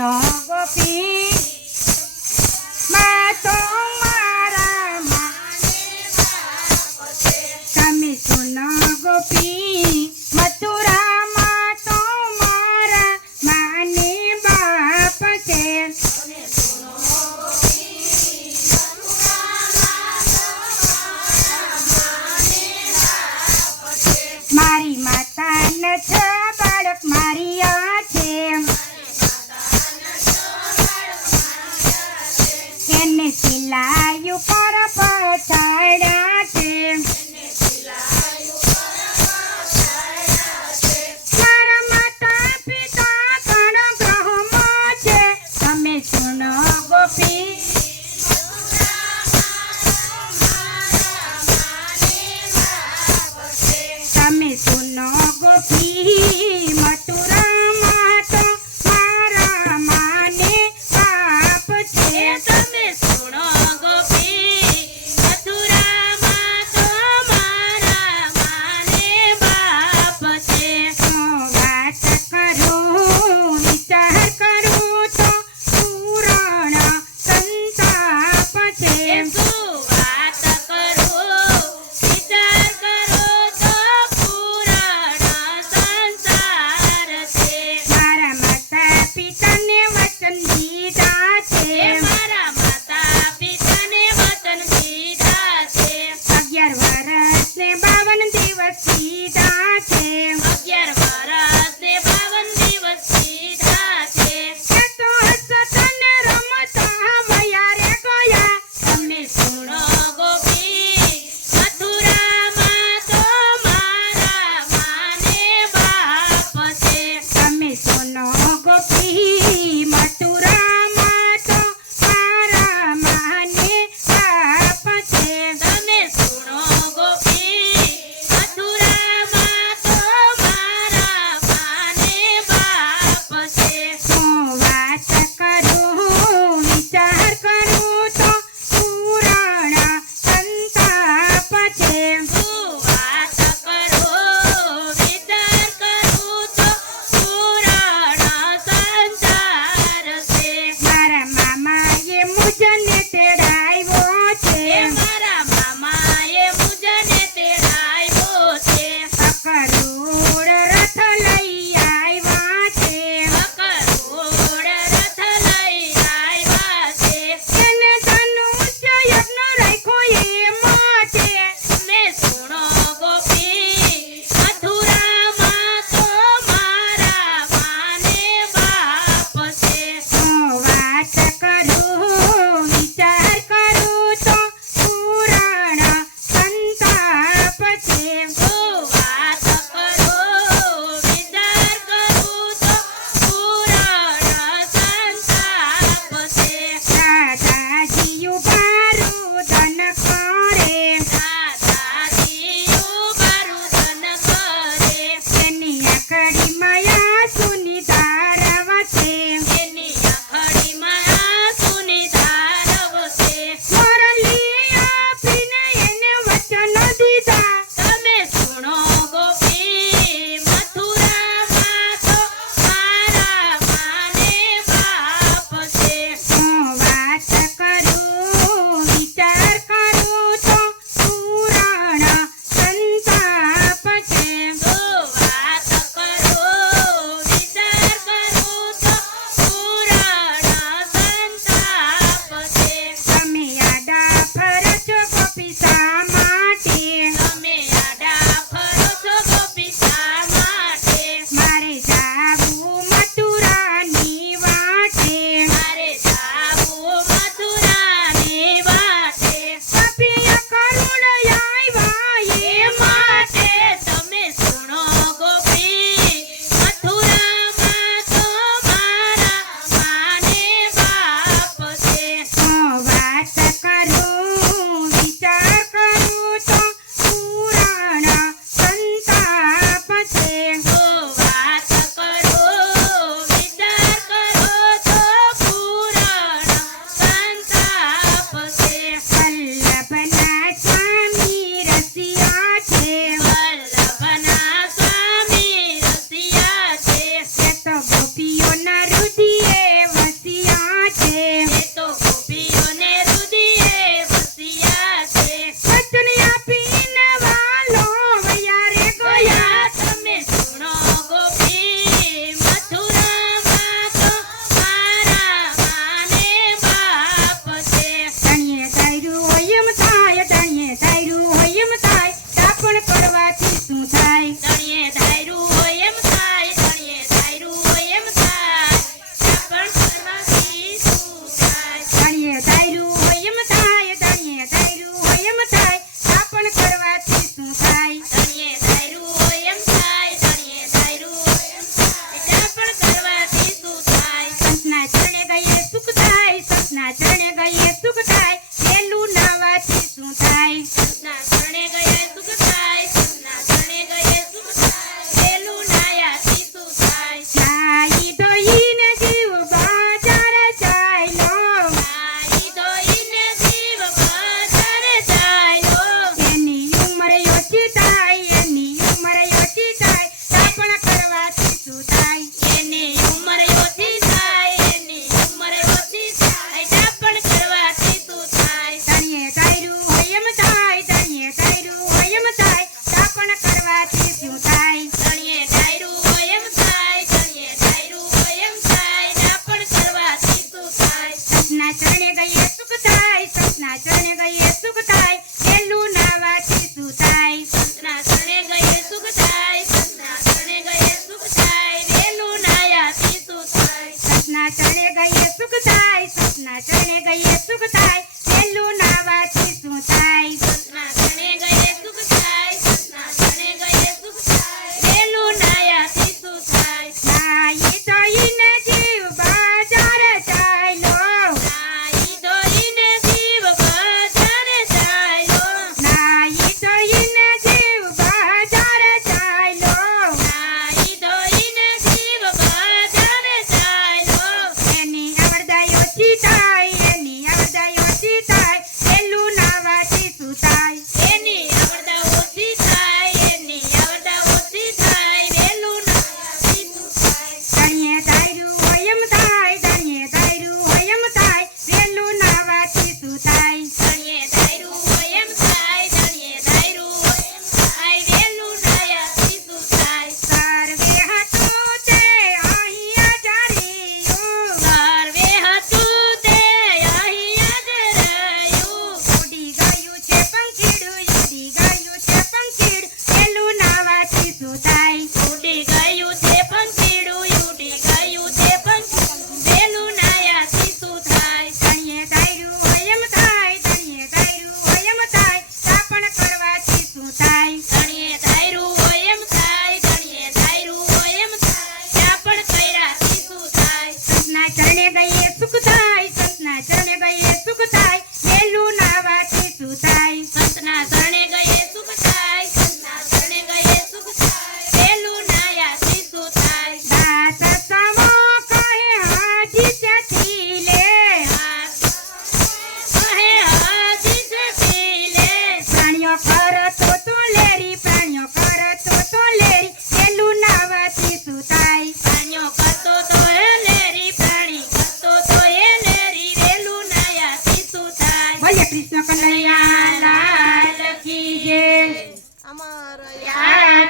સુનો ગોપી માં તો મારા તમે સુનો ગોપી મથુરામાં તો મારા માને બાપ છે મારી માતા ન છે બાળક મારી આ છે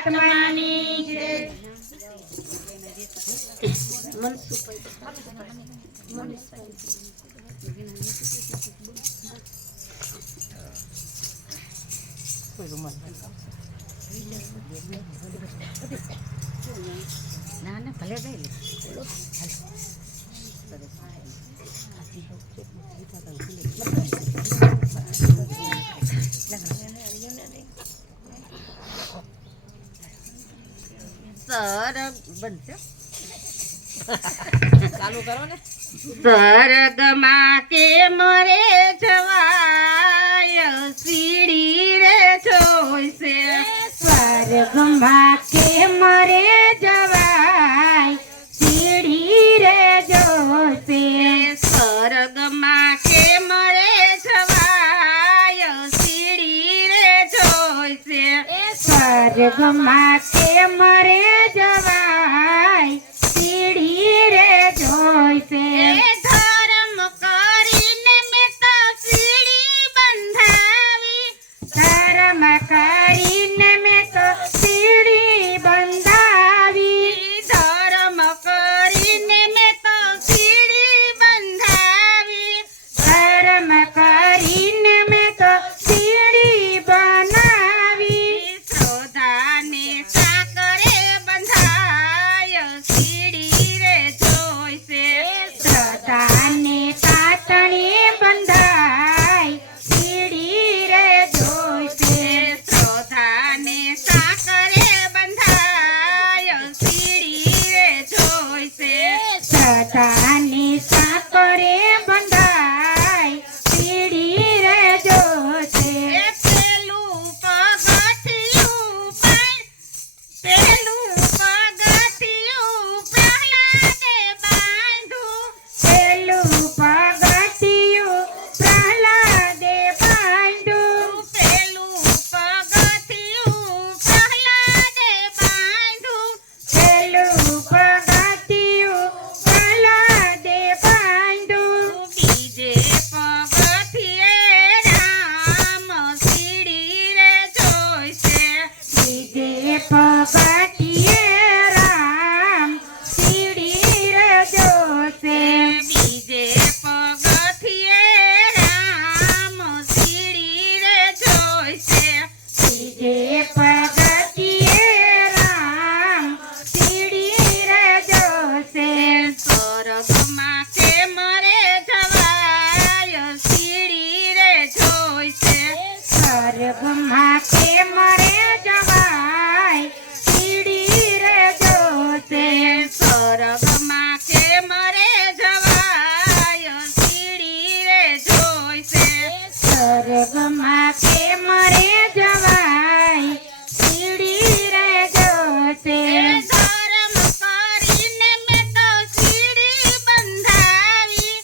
આત્માની જય. સ્વર્ગમાં કે મરે જવાય સીડી રે જોઈશે. સ્વર્ગમાં કે મરે જવાય સીડી રે જોશે. સ્વર્ગમાં કે મરે જવાય સીડી રે જોઈશે. સ્વર્ગમાં કે મરે જવાય સીડી રે જોઈશે. ધર્મ કરીને મેં તો સીડી બંધાવી. ધર્મ કરીને મેં તો સીડી બંધાવી. ધર્મ કરીને મેં તો સીડી બંધાવી. ધર્મ કરીને મેં તો સીડી બનાવી. શ્રદ્ધાને સાકરે બંધાય સીડી રે જોઈશે. શ્રદ્ધાને તાતણી બંધાય સીડી રે જોઈશે. શ્રદ્ધાને સાકરે બંધાય સીડી રે જોઈશે. શ્રદ્ધાને સાકરે બંધાય સીડી રે જોઈશે. પેલું પગથિયું પેલું પગથિયું પ્રહલાદે બાંધ્યું. પેલું પગથિયું પ્રહલાદે બાંધ્યું. પેલું પગથિયું પ્રહલાદે બાંધ્યું. પેલું પગથિયું પ્રહલાદે બાંધ્યું. બીજે પગથિયે રામ સીડી રે જોઈશે. બીજે પગથિયે રામ સીડી રે જોશે. બીજે પગથિયે રામ સીડી રે જોઈશે. બીજે પગથિયે રામ સીડી રે જોશે. સ્વર્ગમાં કે મરે જવાય સીડી રે જોઈશે. સ્વર્ગમાં કે મરે જવાય સીડી રે જોશે. સ્વર્ગમાં કે મરે જવાય સીડી રે જોઈશે. સ્વર્ગમાં